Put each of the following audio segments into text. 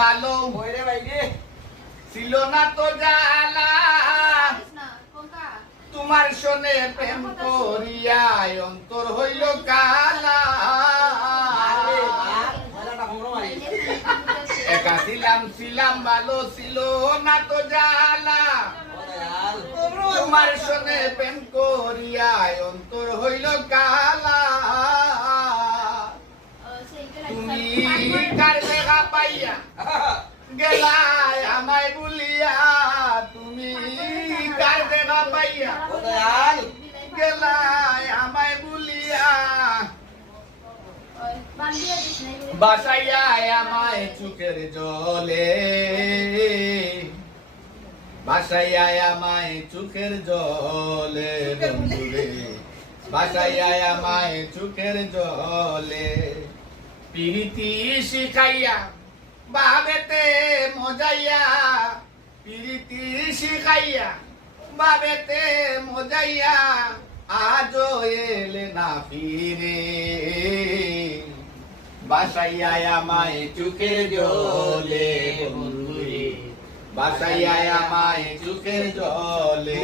ভালো ওরে ভাই রে ছিল না তো জ্বালা তোমার শোনে প্রেম করিয়া অন্তর হইল কালা একা ছিলাম ভালো ছিল না তো জ্বালা তোমার শোনে প্রেম করিয়া অন্তর হইল কালা তুমি কার দেখা পাইয়া গেলায় আমায় বলিয়া তুমি কার দেখা পাইয়া গেলায় আমায় বলিয়া বাসাইয়া আমায় চোখের জলে বাসাইয়া আমায় চোখের জলে বন্ধুরে বাসাইয়া আমায় চোখের জলে প্রীতি শিখাইয়া বাবেতে মজাইয়া প্রীতি শিখাইয়া বাবেতে মজাইয়া আজও এলে না ফিরে বাসাইয়া আমায় চোখের জলে বন্ধুরে বাসাইয়া আমায় চোখের জলে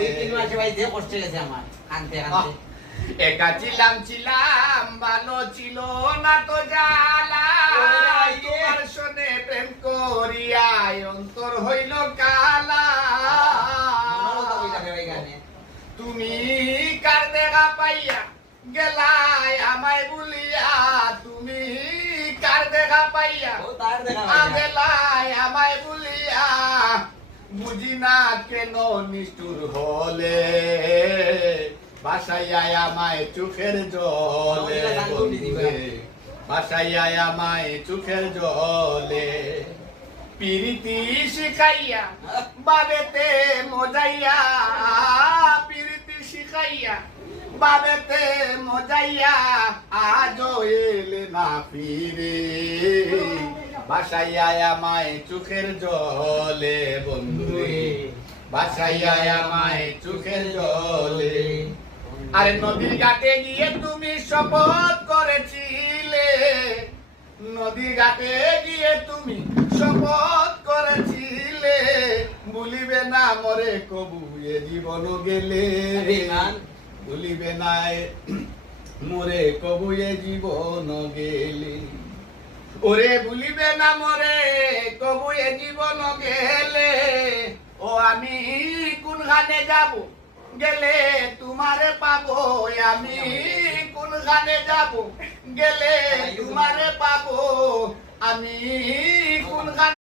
একা ছিলাম ভালো ছিল না তো জ্বালা তোমার শোনে প্রেম করিয়া অন্তর হইল কালা তুমি কার দেখা পাইয়া গেলায় আমায় বলিয়া তুমি কার দেখা পাইয়া গেলায় আমায় বলিয়া বুঝি না কেন নিষ্ঠুর হলে বাসাইয়া আমায় চোখের জলে বাসাইয়া আমায় চোখের জলে প্রীতি শিখাইয়া বাবেতে মজাইয়া প্রীতি শিখাইয়া বাবেতে মজাইয়া আজও এলে না ফিরে বাসাইয়া আমায় চোখের জলে বন্ধুরে বাসাইয়া আমায় চোখের জলে আরে নদীর ঘাটে গিয়ে তুমি শপথ করেছিলে নদীর ঘাটে গিয়ে তুমি শপথ করেছিলে ভুলিবে না মরে কবু এ জীবন গেলে ভুলিবে না মরে কবু এ জীবন গেলে ওরে ভুলিবে না মরে কবু এ জীবন গেলে ও আমি কোনখানে যাব গেলে তোমারে পাবো আমি কোনখানে যাব গেলে তোমারে পাবো আমি কোনখানে